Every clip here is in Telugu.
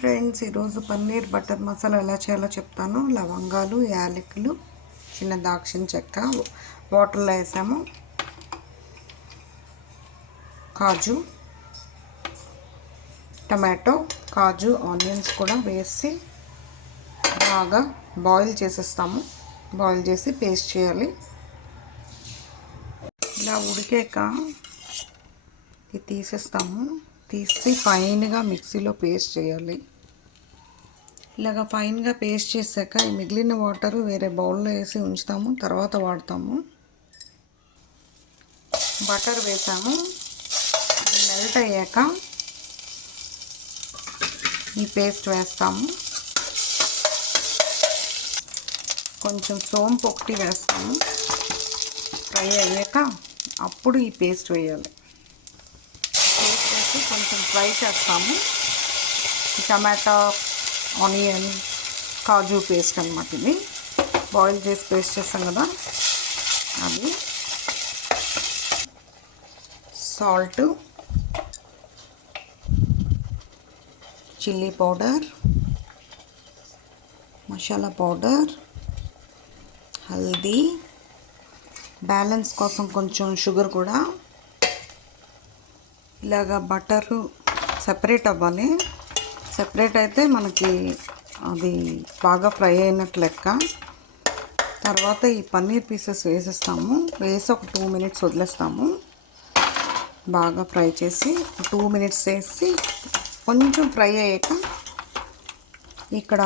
ఫ్రెండ్స్, ఈరోజు పన్నీర్ బటర్ మసాలా ఎలా చేయాలో చెప్తాను. లవంగాలు, యాలకులు, చిన్న దాల్చిన చెక్క వాటర్లో వేసాము. కాజు, టమాటో, కాజు, ఆనియన్స్ కూడా వేసి బాగా బాయిల్ చేసేస్తాము. బాయిల్ చేసి పేస్ట్ చేయాలి. ఇలా ఉడికాక ఇది తీసేస్తాము. తీసి ఫైన్గా మిక్సీలో పేస్ట్ చేయాలి. ఇలాగ ఫైన్గా పేస్ట్ చేశాక ఈ మిగిలిన వాటర్ వేరే బౌల్లో వేసి ఉంచుతాము. తర్వాత వాడతాము. బటర్ వేసాము. అది మెల్ట్ అయ్యాక ఈ పేస్ట్ వేస్తాము. కొంచెం సోంపు ఒకటి వేస్తాము. ఫ్రై అయ్యాక అప్పుడు ఈ పేస్ట్ వేయాలి. పేస్ట్ వేసి కొంచెం ఫ్రై చేస్తాము. టమాటా, ఆనియన్, కాజు పేస్ట్ అన్నమాట. ఇది బాయిల్ చేసి పేస్ట్ చేస్తాం కదా, అది. Salt, chilli powder, masala powder, haldi, balance కోసం కొంచెం షుగర్ కూడా. ఇలాగా బటరు సెపరేట్ అవ్వాలి. సెపరేట్ అయితే మనకి అది బాగా ఫ్రై అయినట్లు లెక్క. తర్వాత ఈ పన్నీర్ పీసెస్ వేసేస్తాము. వేసి ఒక 2 minutes వదిలేస్తాము. బాగా ఫ్రై చేసి 2 minutes వేసి కొంచెం ఫ్రై అయ్యాక ఇక్కడ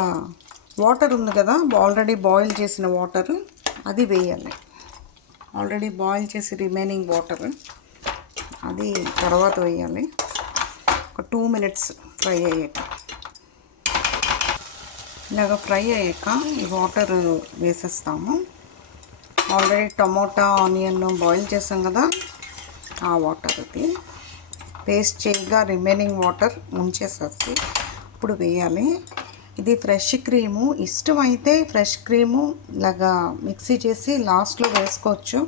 వాటర్ ఉంది కదా, ఆల్రెడీ బాయిల్ చేసిన వాటర్, అది వేయాలి. ఆల్రెడీ బాయిల్ చేసి రిమైనింగ్ వాటర్ అది తర్వాత వేయాలి. ఒక 2 minutes ఫ్రై అయ్యాక. ఇలాగ ఫ్రై అయ్యాక ఈ వాటర్ వేసేస్తాము. ఆల్రెడీ టమోటా, ఆనియన్ బాయిల్ చేసాం కదా, ఆ వాటర్ అది పేస్ట్ చేయగా రిమైనింగ్ వాటర్ ఉంచేసేసి ఇప్పుడు వేయాలి. ఇది ఫ్రెష్ క్రీము. ఇష్టమైతే ఫ్రెష్ క్రీము ఇలాగా మిక్సీ చేసి లాస్ట్లో వేసుకోవచ్చు.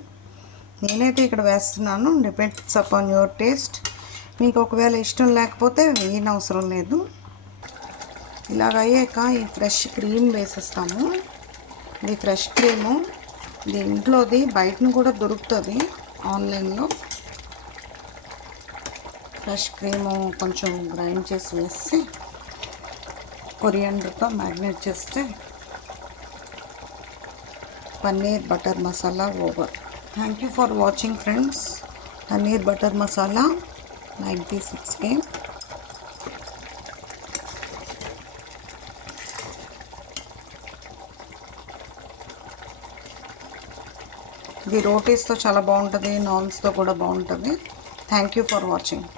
నేనైతే ఇక్కడ వేస్తున్నాను. Depends upon your taste. మీకు ఒకవేళ ఇష్టం లేకపోతే వేయనవసరం లేదు. ఇలాగ అయ్యాక ఈ ఫ్రెష్ క్రీమ్ వేసేస్తాము. ఇది ఫ్రెష్ క్రీము. ఇది ఇంట్లోది, బయటను కూడా దొరుకుతుంది ఆన్లైన్లో. ఫ్రెష్ క్రీము కొంచెం గ్రైండ్ చేసి వేసి కొరియాండర్తో మ్యారినేట్ చేస్తే paneer butter masala over. Thank you for watching, friends. Paneer butter masala like this it came. ఇది రోటీస్తో చాలా బాగుంటుంది, నాన్స్తో కూడా బాగుంటుంది. Thank you for watching.